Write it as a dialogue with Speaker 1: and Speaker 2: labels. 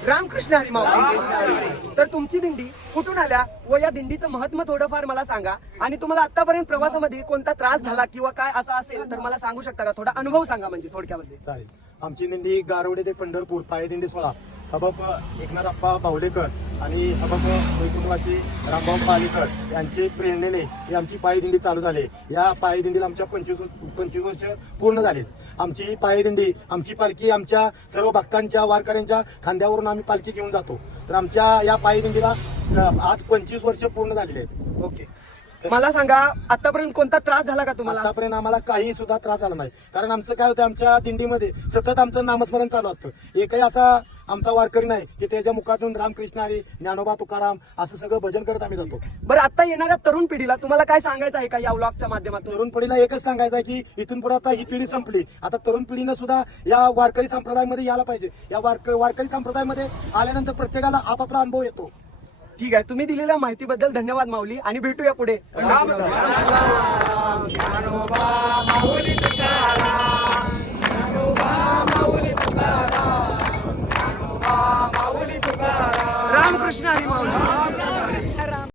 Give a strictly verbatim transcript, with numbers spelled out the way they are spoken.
Speaker 1: रामकृष्ण हरी माऊली. तर तुमची दिंडी कुठून आल्या व या दिंडीचं महत्व थोडंफार मला सांगा. आणि तुम्हाला आतापर्यंत प्रवासामध्ये कोणता त्रास झाला किंवा काय असं असेल तर मला सांगू शकता का? थोडा अनुभव सांगा म्हणजे थोडक्यामध्ये.
Speaker 2: चालेल. आमची दिंडी गारवडे ते पंढरपूर पायी दिंडी सोळा हबप एकनाथ अप्पा बावडेकर आणि हबप वैकुंठवासी रामभाऊ पालेकर यांचे प्रेरणेने ही आमची पायी दिंडी चालू झाली. या पायी दिंडीला आमच्या पंचवीस पंचवीस वर्ष पूर्ण झालीत. आमची ही पायी दिंडी आमची पालखी आमच्या सर्व भक्तांच्या वारकऱ्यांच्या खांद्यावरून आम्ही पालखी घेऊन जातो. तर आमच्या या पायी दिंडीला आज पंचवीस वर्ष पूर्ण झालेली आहेत.
Speaker 1: ओके, मला सांगा आतापर्यंत कोणता त्रास झाला का तुम्हाला?
Speaker 2: आतापर्यंत आम्हाला काही सुद्धा त्रास झाला नाही. कारण आमचं काय होतं, आमच्या दिंडीमध्ये सतत आमचं नामस्मरण चालू असतं. एकही असा आमचा वारकरी नाही की त्याच्या मुखातून रामकृष्ण हरी, ज्ञानोबा तुकाराम असं सगळं भजन करत आम्ही जातो.
Speaker 1: बरं, आता येणाऱ्या तरुण पिढीला तुम्हाला काय सांगायचं आहे का या व्लॉगच्या माध्यमातून?
Speaker 2: तरुण पिढीला एकच सांगायचं आहे की इथून पुढे आता ही पिढी संपली. आता तरुण पिढीनं सुद्धा या वारकरी संप्रदायामध्ये यायला पाहिजे. या वारक वारकरी संप्रदायामध्ये आल्यानंतर प्रत्येकाला आपापला अनुभव येतो.
Speaker 1: ठीक आहे, तुम्ही दिलेल्या माहितीबद्दल धन्यवाद माऊली आणि भेटूया पुढे. रामकृष्ण हरी माऊली.